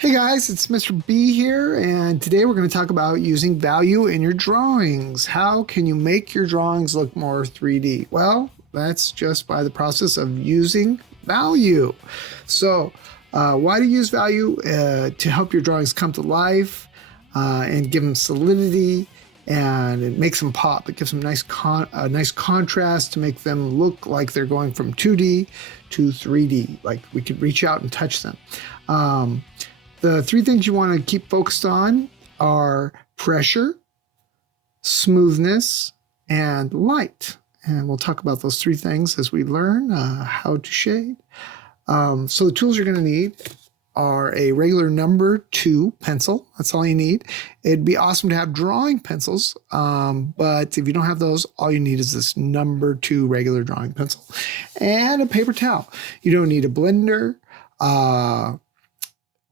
Hey guys, it's Mr. B here, and today we're going to talk about using value in your drawings. How can you make your drawings look more 3D? Well, that's just by the process of using value. So, why do you use value? To help your drawings come to life and give them solidity, and it makes them pop. It gives them nice contrast to make them look like they're going from 2D to 3D, like we could reach out and touch them. The three things you want to keep focused on are pressure, smoothness, and light. And we'll talk about those three things as we learn how to shade. So the tools you're going to need are a regular number 2 pencil. That's all you need. It'd be awesome to have drawing pencils, but if you don't have those, all you need is this number 2 regular drawing pencil and a paper towel. You don't need a blender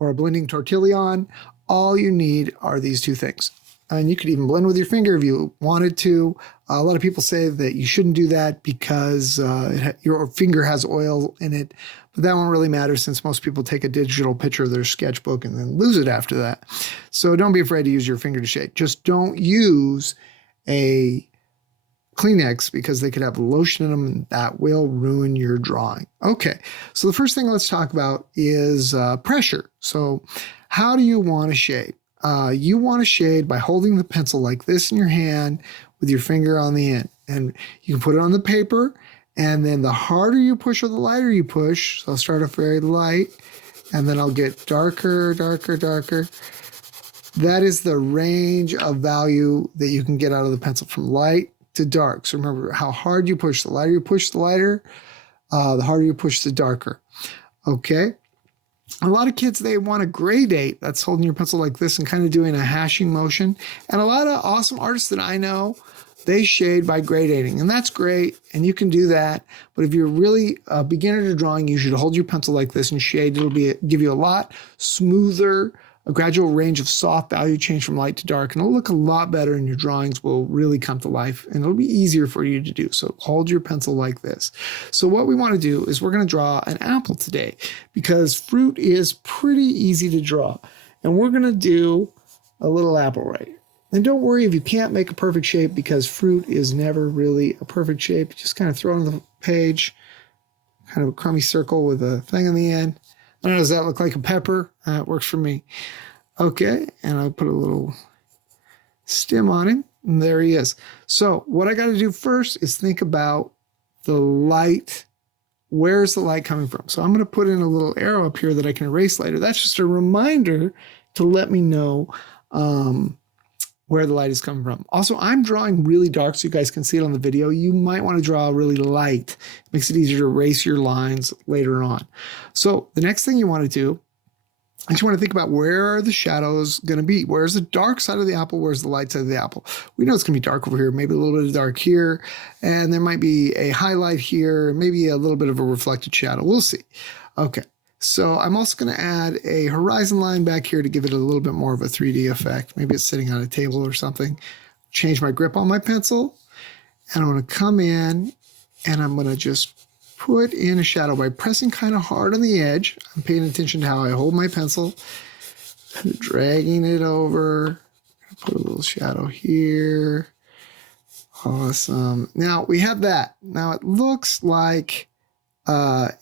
or a blending tortillon. All you need are these two things. And you could even blend with your finger if you wanted to. A lot of people say that you shouldn't do that because your finger has oil in it, but that won't really matter since most people take a digital picture of their sketchbook and then lose it after that. So don't be afraid to use your finger to shade. Just don't use a Kleenex because they could have lotion in them and that will ruin your drawing. Okay, so the first thing let's talk about is pressure. So how do you want to shade? You want to shade by holding the pencil like this in your hand with your finger on the end. And you can put it on the paper, and then the harder you push or the lighter you push, so I'll start off very light, and then I'll get darker, darker, darker. That is the range of value that you can get out of the pencil from light to dark. So remember how hard you push. The lighter you push, the lighter. The harder you push, the darker. Okay. A lot of kids, they want to gradate. That's holding your pencil like this and kind of doing a hashing motion. And a lot of awesome artists that I know, they shade by gradating, and that's great, and you can do that. But if you're really a beginner to drawing, you should hold your pencil like this and shade. It'll give you a lot smoother, a gradual range of soft value change from light to dark, and it'll look a lot better, and your drawings will really come to life, and it'll be easier for you to do. So hold your pencil like this. So what we want to do is we're going to draw an apple today because fruit is pretty easy to draw, and we're going to do a little apple right. And don't worry if you can't make a perfect shape because fruit is never really a perfect shape. Just kind of throw it on the page, kind of a crummy circle with a thing on the end. I don't know, does that look like a pepper? It works for me. Okay, and I'll put a little stem on him, and there he is. So what I got to do first is think about the light. Where's the light coming from? So I'm going to put in a little arrow up here that I can erase later. That's just a reminder to let me know where the light is coming from. Also, I'm drawing really dark so you guys can see it on the video. You might want to draw really light. It makes it easier to erase your lines later on. So the next thing you want to do is you want to think about where are the shadows going to be? Where's the dark side of the apple? Where's the light side of the apple? We know it's going to be dark over here, maybe a little bit of dark here, and there might be a highlight here, maybe a little bit of a reflected shadow. We'll see. Okay. So I'm also going to add a horizon line back here to give it a little bit more of a 3D effect. Maybe it's sitting on a table or something. Change my grip on my pencil, and I'm going to come in and I'm going to just put in a shadow by pressing kind of hard on the edge. I'm paying attention to how I hold my pencil, kind of dragging it over. Put a little shadow here. Awesome. Now we have that. Now it looks like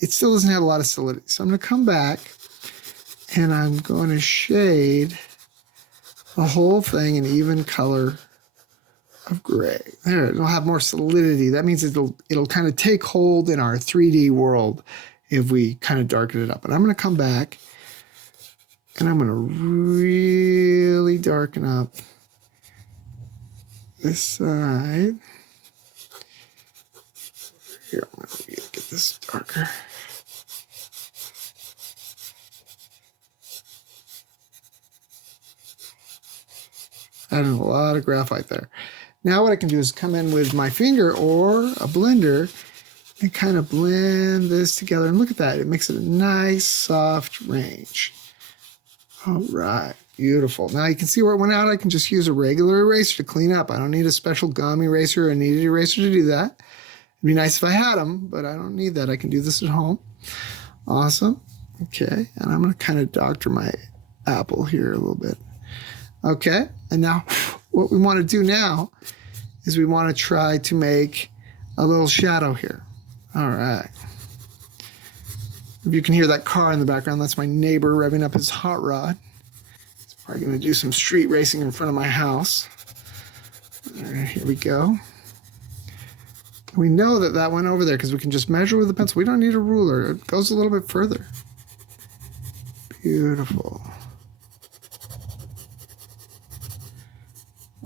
it still doesn't have a lot of solidity. So I'm going to come back and I'm going to shade the whole thing an even color of gray. There, it'll have more solidity. That means it'll kind of take hold in our 3D world if we kind of darken it up. And I'm going to come back and I'm going to really darken up this side. Here, I'm going to get this darker. Adding a lot of graphite there. Now what I can do is come in with my finger or a blender and kind of blend this together. And look at that. It makes it a nice, soft range. All right. Beautiful. Now you can see where it went out. I can just use a regular eraser to clean up. I don't need a special gum eraser or a kneaded eraser to do that. It'd be nice if I had them, but I don't need that. I can do this at home. Awesome. Okay, and I'm going to kind of doctor my apple here a little bit. Okay, and now what we want to do now is we want to try to make a little shadow here. All right. If you can hear that car in the background, that's my neighbor revving up his hot rod. He's probably going to do some street racing in front of my house. All right, here we go. We know that that went over there because we can just measure with the pencil. We don't need a ruler. It goes a little bit further. Beautiful.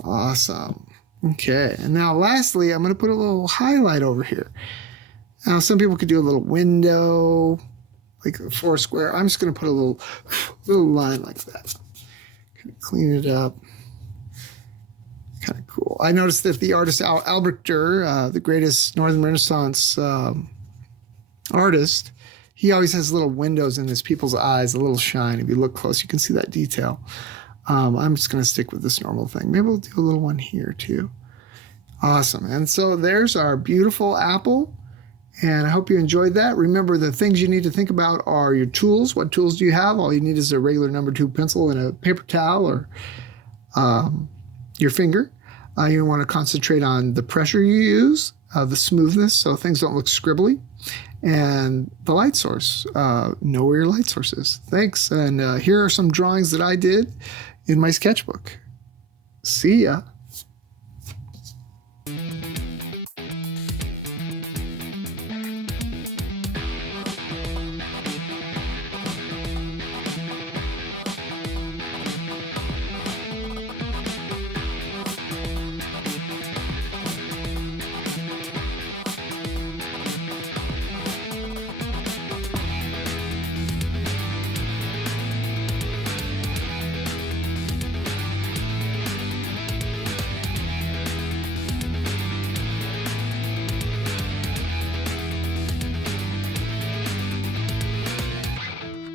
Awesome. Okay, and now lastly, I'm going to put a little highlight over here. Now, some people could do a little window, like a four square. I'm just going to put a little line like that. Kind of clean it up. Kind of cool. I noticed that the artist Albert Durr, the greatest Northern Renaissance artist, he always has little windows in his people's eyes, a little shine. If you look close, you can see that detail. I'm just going to stick with this normal thing. Maybe we'll do a little one here too. Awesome. And so there's our beautiful apple. And I hope you enjoyed that. Remember, the things you need to think about are your tools. What tools do you have? All you need is a regular number 2 pencil and a paper towel or your finger. You want to concentrate on the pressure you use, the smoothness so things don't look scribbly, and the light source. Know where your light source is. Thanks. And here are some drawings that I did in my sketchbook. See ya.